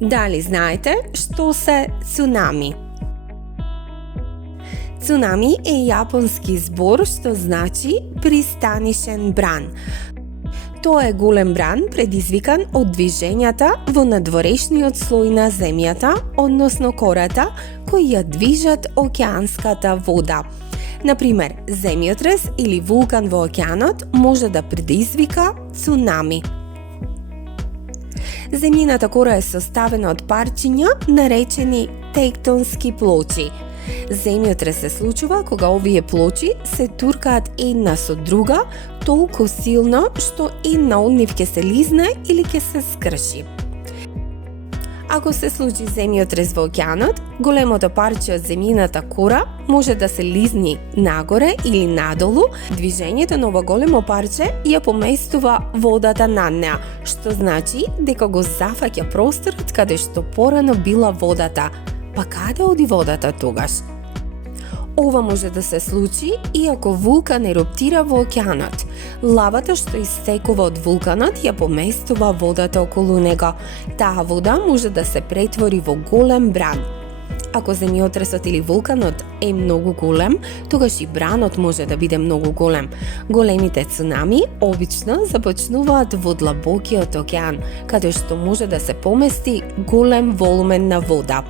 Дали знаете што се цунами? Цунами е јапонски збор што значи пристанишен бран. Тоа е голем бран предизвикан од движењата во надворешниот слој на земјата, односно кората, кои ја движат океанската вода. Например, земјотрес или вулкан во океанот може да предизвика цунами. Земјината кора е составена од парчиња наречени тектонски плочи. Земјотрес се случува кога овие плочи се туркаат една со друга толку силно што една од нив ќе се лизне или ќе се скрши. Ако се случи земјотрес во океанот, големото парче од земјината кора може да се лизни нагоре или надолу. Движењето на ова големо парче ја поместува водата над неа, што значи дека го зафаќа просторот каде што порано била водата. Па каде оди водата тогаш? Ова може да се случи и ако вулкан еруптира во океанот. Лавата што истекува од вулканот ја поместува водата околу него. Таа вода може да се претвори во голем бран. Ако земјотресот или вулканот е многу голем, тогаш и бранот може да биде многу голем. Големите цунами обично започнуваат во длабокиот океан, каде што може да се помести голем волумен на вода.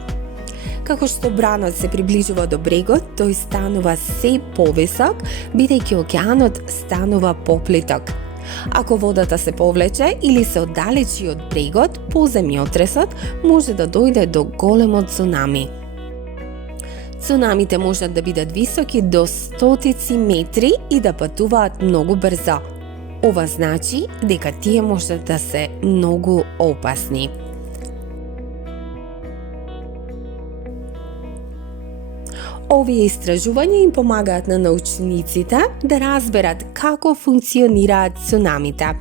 Како што бранот се приближува до брегот, тој станува се повисок, бидејќи океанот станува поплиток. Ако водата се повлече или се оддалечи од брегот, по земјотресот може да дојде до големо цунами. Цунамите можат да бидат високи до стотици метри и да патуваат многу брзо. Ова значи дека тие можат да се многу опасни. Овие истражувања им помагаат на научниците да разберат како функционираат цунамите.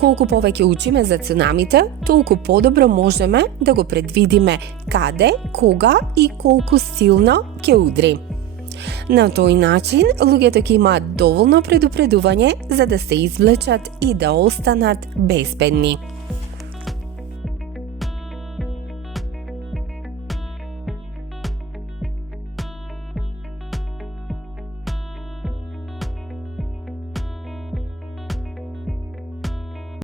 Колку повеќе учиме за цунамите, толку подобро можеме да го предвидиме каде, кога и колку силно ќе удри. На тој начин, луѓето ќе имаат доволно предупредување за да се извлечат и да останат безбедни.